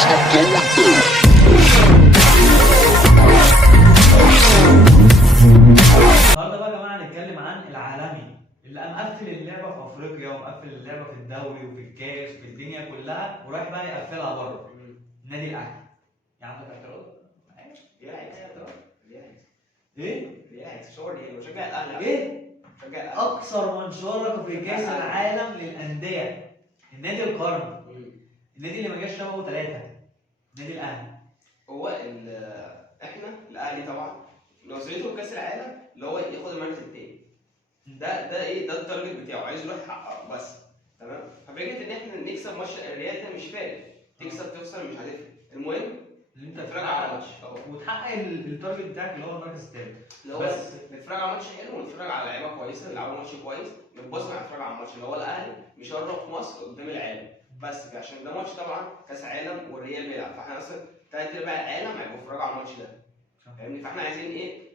النهارده بقى يا جماعه هنتكلم عن العالمي اللي قام مقفل اللعبه في افريقيا ومقفل اللعبه في الدوري وفي الكاس وفي الدنيا كلها ورايح بقى يقفلها بره. النادي الاهلي. يا عم ده اعتراض؟ بالعكس اعتراض؟ بالعكس ايه؟ بالعكس شعور ايه؟ بشجع الاهلي. ايه؟ بشجع الاهلي. اكثر من شارك في كاس العالم للانديه. النادي القرن. النادي اللي ما جاش شبهه ثلاثه. النادي الاهلي. هو احنا الاهلي طبعا نظريته لكاس العالم اللي هو ياخد المركز الثاني. ده ايه؟ ده التارجت بتاعه، عايز يروح يحققه بس. تمام؟ ففكره ان احنا نكسب ماتش الريال ده مش فارق، تكسب تخسر مش هتفرق، المهم اللي انت نتفرج على ماتش وتحقق التارجت بتاعك اللي هو المركز الثالث. اللي هو بس نتفرج على ماتش حلو ونتفرج على لعيبه كويسه يلعبوا ماتش كويس، نتبسط نتفرج على الماتش اللي هو الاهلي مشرف مصر قدام العالم بس، عشان ده ماتش طبعا كاس عالم والريال بيلعب، فاحنا اصلا ثلاث ارباع العالم هيبقوا بيتفرجوا على الماتش ده. فاهمني؟ فاحنا عايزين ايه؟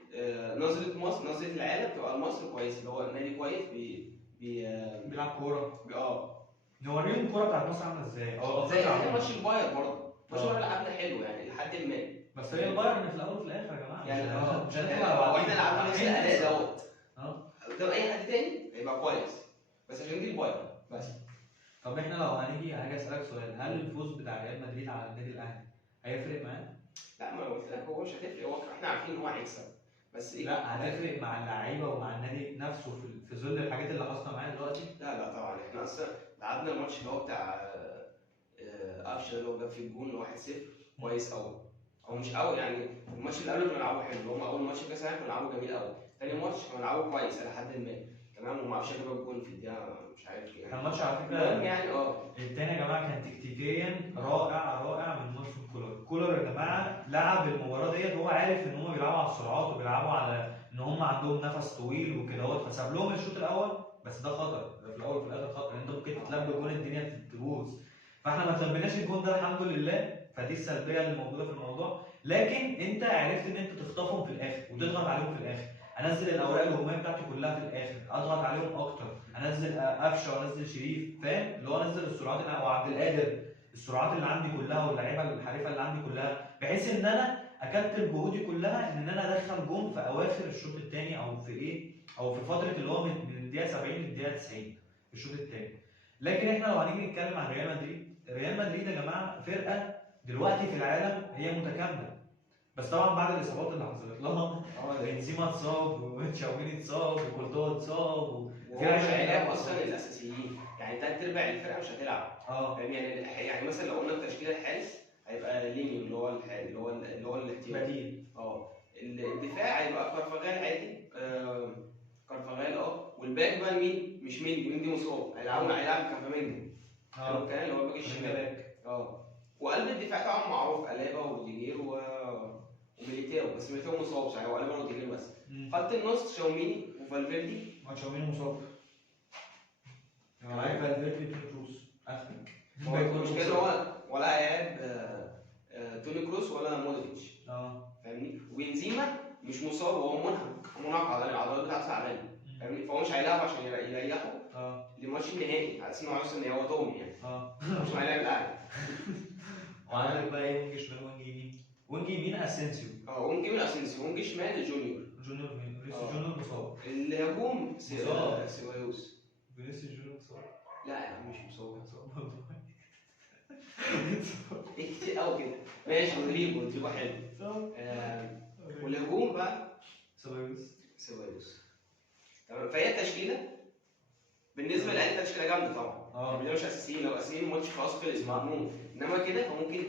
نظره مصر، نظره العالم تبقى مصر كويس، اللي هو النادي كويس بيلعب كوره. اه نوريهم الكوره بتاعت مصر عامله ازاي او زي ماتش البايرن برضه، ماتش البايرن لعبنا حلو يعني لحد ما، بس هي البايرن في الاول وفي الاخر يا جماعه يعني مش هندخل على لو بعض. احنا لعبنا نفس الاداء دوت اه قدام اي حد تاني هيبقى كويس، بس عشان دي البايرن بس. طب احنا لو هاجي اسالك سؤال، هل الفوز بتاع ريال مدريد على النادي الاهلي هيفرق معاه؟ لا ما قلت لك هو مش هتفرق، هو احنا عارفين ان هو هيكسب بس ايه؟ لا هتفرق مع اللعيبه ومع النادي نفسه في ظل الحاجات اللي حاصله معاه دلوقتي؟ لا طبعا احنا اصلا لعبنا الماتش اللي هو بتاع قفشه اللي هو جاب فيه الجون 1-0 كويس قوي، او مش قوي يعني، الماتش اللي قبله كانوا بيلعبوا حلو، اللي هم اول ماتش كاس العالم كانوا بيلعبوا جميل قوي، ثاني ماتش كانوا بيلعبوا كويس الى حد ما، تمام، وما اعرفش جاب الجون في الدقيقه مش عارف ايه كان ماتش على فكره يعني التاني يا جماعه كان تكتيكيا رائع من مارسيل كولر يا جماعه لعب المباراه ديت، هو عارف ان هم بيلعبوا على السرعات وبيلعبوا على ان هم عندهم نفس طويل وكده، فساب لهم الشوط الاول، بس ده خطر، ده في الاول وفي الاخر خطر، انت ممكن تتلبي جون الدنيا تبوظ، فاحنا ما تلبيناش الجون ده الحمد لله، فدي السلبيه اللي موجوده في الموضوع، لكن انت عرفت ان انت تخطفهم في الاخر وتضغط عليهم في الاخر، انزل الاوراق الهجوميه بتاعتي كلها في الاخر، اضغط عليهم اكتر، انزل قفشه وانزل شريف، فاهم؟ اللي هو انزل السرعات وعبد القادر، السرعات اللي عندي كلها واللعيبه الحريفه اللي عندي كلها، بحيث ان انا اكتب جهودي كلها ان انا ادخل جون في اواخر الشوط الثاني او في ايه، او في فتره اللي هو من الدقيقه 70 للدقيقه 90 في الشوط الثاني. لكن احنا لو هنيجي نتكلم عن ريال مدريد يا جماعه فرقه دلوقتي في العالم هي متكامله، بس طبعا بعد الاصابات اللي حصلت لها، بنزيما اتصاب وتشاوميني اتصاب وكورتوا اتصاب وهو مش هيلعب اصلا الاساسيين، يعني ثلاث ارباع الفرقه مش هتلعب. يعني مثلا لو قلنا التشكيله الحارس هيبقى لينيو اللي هو الاحتياطي بديل. الدفاع هيبقى كارفاغال عادي، كارفاغال والباك بقى مين؟ مش مندي مصاب، هيلعب كافامينجا حلو كان اللي هو الباك الشمال وقلب الدفاع طبعا معروف ألابا وروديجير وميليتاو، بس ميليتاو مصاب صحيح، هو ألابا وروديجير بس. خط النص شاوميني وفالفيردي. شاوميني مصاب. معاك فالفيردي توني كروس اخرك. المشكلة ان هو ولا هيلاعب توني كروس ولا مودريتش. فاهمني؟ وبنزيما مش مصاب، هو منهك على العضلات بتاعته تعبانه، فاهمني؟ فهو مش هيلعب عشان يريحه لماتش النهائي، على اساس ان هو عايز ان هو تومي يعني مش هيلعب الاهلي. وعندك بقى ايه وينج شمال وينج يمين؟ وينج يمين اسينسيو. وينج يمين اسينسيو، وينج شمال جونيور جونيور مصاب. الهجوم سيبايوس. فينيسيوس جونيور مصاب. لا يا عم مش مصاب ايه كتير قوي كده. ماشي رودريجو حلو. والهجوم بقى سيبايوس. تمام، فهي التشكيله بالنسبه لأي تشكيله جامده طبعا، مش اساسيين، لو اساسيين الماتش خلاص خلص مضمون، انما كده فممكن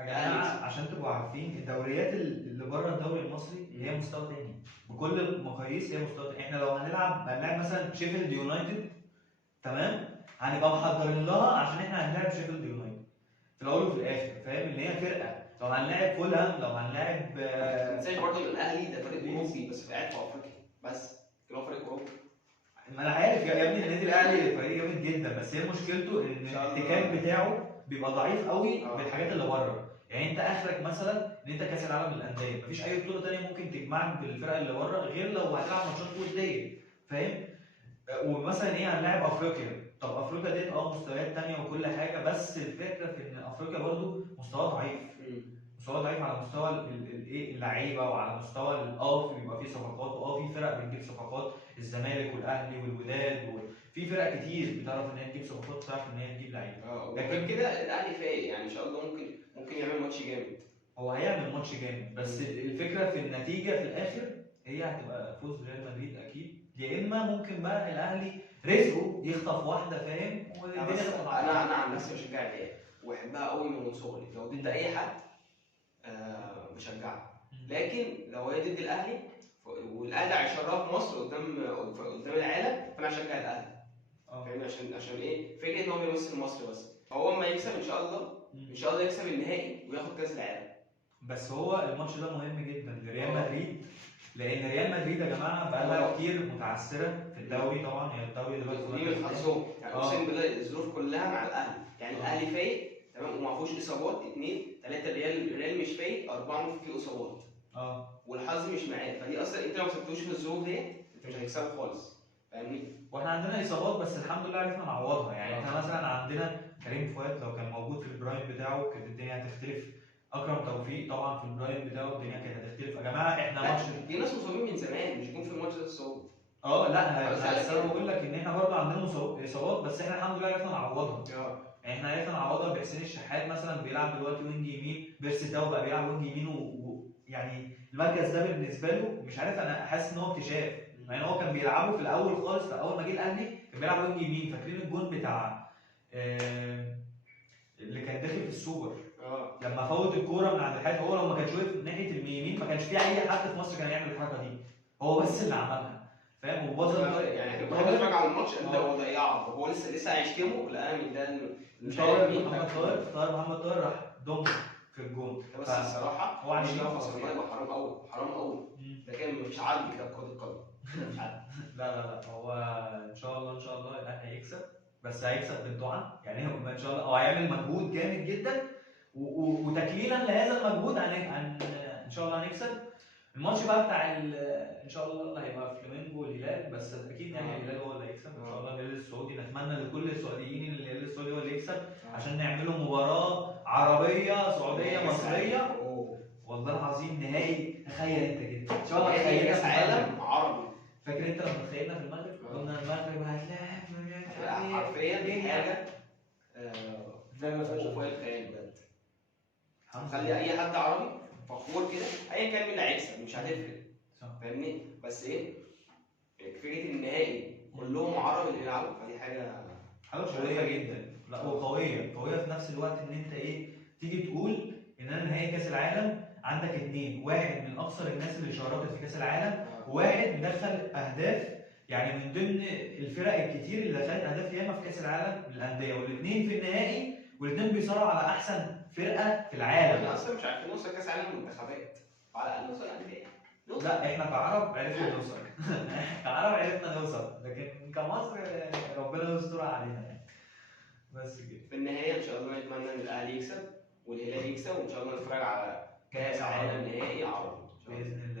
يا جماعه عشان تبقوا عارفين الدوريات اللي بره الدوري المصري هي مستوى تاني بكل المقاييس، هي مستوى تاني. احنا لو هنلعب مثلا شيفيلد يونايتد، تمام، هنبقى محضرين لها عشان احنا هنلعب شيفيلد يونايتد في الاول وفي الاخر، فاهم؟ اللي هي فرقه، لو هنلاعب فولهام، لو هنلاعب ما تنساش برضه ان الاهلي ده فريق اوروبي بس قاعد في افريقيا، بس هو فريق اوروبي. ما انا عارف يا ابني النادي الاهلي فريق جامد جدا، بس هي مشكلته ان الاحتكاك بتاعه بيبقى ضعيف قوي بالحاجات اللي بره، يعني انت اخرك مثلا ان انت كاس العالم للانديه، مفيش اي بطوله ثانيه ممكن تجمعك بالفرق اللي بره غير لو هتلعب ماتشات وديه، فاهم؟ ومثلا ايه هنلاعب افريقيا، طب افريقيا ديت مستويات تانية وكل حاجه، بس الفكره في ان افريقيا برضو مستوى ضعيف، مستوى ضعيف على مستوى الايه اللعيبه، وعلى مستوى بيبقى فيه صفقات، في فرق بتجيب صفقات، الزمالك والاهلي والوداد، في فرق كتير بتعرف ان هي تجيب صفقات، بتعرف ان هي تجيب لعيبه. وغير كده الاهلي فايق يعني ان شاء الله ممكن يعمل ماتش جامد. هو هيعمل ماتش جامد، بس الفكره في النتيجه في الاخر هي هتبقى فوز ريال مدريد اكيد، يا اما ممكن بقى الاهلي رزقه يخطف واحده، فاهم؟ بس انا عن نفسي بشجع الريال وبحبها قوي من صغري، لو ضد اي حد بشجعها، لكن لو هي ضد الاهلي والاهلي هيشرفها في مصر قدام العالم، فانا هشجع الاهلي. فاهمني؟ عشان ايه؟ فكره ان هو بيمثل مصر بس، فهو اما يكسب ان شاء الله يكسب النهائي وياخد كاس العالم. بس هو الماتش ده مهم جدا لريال مدريد، لان ريال مدريد يا جماعه بقى لها كتير متعثره في الدوري، طبعا هي الدوري دلوقتي دي من حظهم يعني، اقسم بالله الظروف كلها مع الاهلي، يعني الاهلي فايق تمام وما فيهوش اصابات، 2 3 الريال مش فايق، 4 فيه اصابات والحظ مش معاه، فدي اصلا انت لو ما كسبتوش في الظروف دي انت مش هتكسبه خالص، فاهمني؟ واحنا عندنا اصابات بس الحمد لله عرفنا نعوضها، يعني احنا مثلا عندنا كريم فؤاد لو كان موجود في البرايم بتاعه كانت الدنيا هتختلف، اكرم توفيق طبعا في البرايم بتاعه الدنيا كانت هتختلف. يا جماعه احنا ماتش في ناس مصابين من زمان مش جم في الماتش ده اتصابوا. لا بس انا بقول لك ان احنا برضه عندنا اصابات، بس احنا الحمد لله عرفنا نعوضها. يعني احنا عرفنا نعوضها بحسين الشحات مثلا بيلعب دلوقتي وينج يمين، بيرسي تاو بقى بيلعب وينج يمين، ويعني المركز ده بالنسبه له مش عارف، انا حاسس ان هو اكتشاف، مع ان هو كان بيلعبه في الاول خالص، في اول ما جه الاهلي كان بيلعب وينج يمين. فاكرين الجون بتاع اللي كان داخل في السوبر لما فوت الكوره من عند الحارس، هو لو ما كانش واقف ناحيه اليمين ما كانش في اي حد في مصر كان يعمل الحركه دي، هو بس اللي عملها، فاهم؟ وبظل يعني احنا كنا بنتفرج على الماتش انت هو ضيعه، هو لسه هيشتمه لقى من ده مش عارف مين، محمد طاهر راح ضم في الجون. بس الصراحه هو مش لو خسرنا يبقى حرام قوي، حرام قوي، ده كان مفيش عدل كده في كره القدم، مش عدل. لا هو ان شاء الله الاهلي هيكسب، بس هيكسب بالدعاء، يعني هو ان شاء الله هو هيعمل مجهود جامد جدا، وتكليلا لهذا المجهود ان شاء الله هنكسب. الماتش بقى بتاع ان شاء الله اللي هيبقى فلامينجو والهلال، بس اكيد يعني الهلال هو اللي هيكسب ان شاء الله. الهلال السعودي نتمنى لكل السعوديين ان الهلال السعودي هو اللي يكسب عشان نعملوا مباراه عربيه سعوديه مصريه، والله العظيم نهائي. تخيل انت كده ان شاء الله نهائي كاس عالم عربي. فاكر انت لما تخيلنا في المغرب قلنا المغرب هتلاعب حرفيا دي حاجه فوق الخيال بجد. خلي اي حد عربي فخور كده، ايا كان مين اللي هيكسب مش هتفرق، فاهمني؟ بس ايه فكره النهائي كلهم عرب اللي بيلعبوا، فدي حاجه شريفه جدا، لا وقويه في نفس الوقت، ان انت تيجي تقول ان انا نهائي كاس العالم عندك 2، واحد من اكثر الناس اللي شاركت في كاس العالم، وواحد مدخل اهداف، يعني من ضمن الفرق الكتير اللي دخلت اهداف ياما في كاس العالم للانديه، والاثنين في النهائي، والاثنين بيصارعوا على احسن فرقه في العالم. احنا اصلا مش عارفين نوصل كاس العالم المنتخبات، وعلى الاقل نوصل انديه. لا احنا كعرب عرفنا نوصل كعرب عرفنا نوصل، لكن كمصر ربنا يستر علينا يعني. بس كده في النهايه ان شاء الله نتمنى ان الاهلي يكسب والهلال يكسب، وان شاء الله نتفرج على كاس عالم نهائي عربي باذن الله.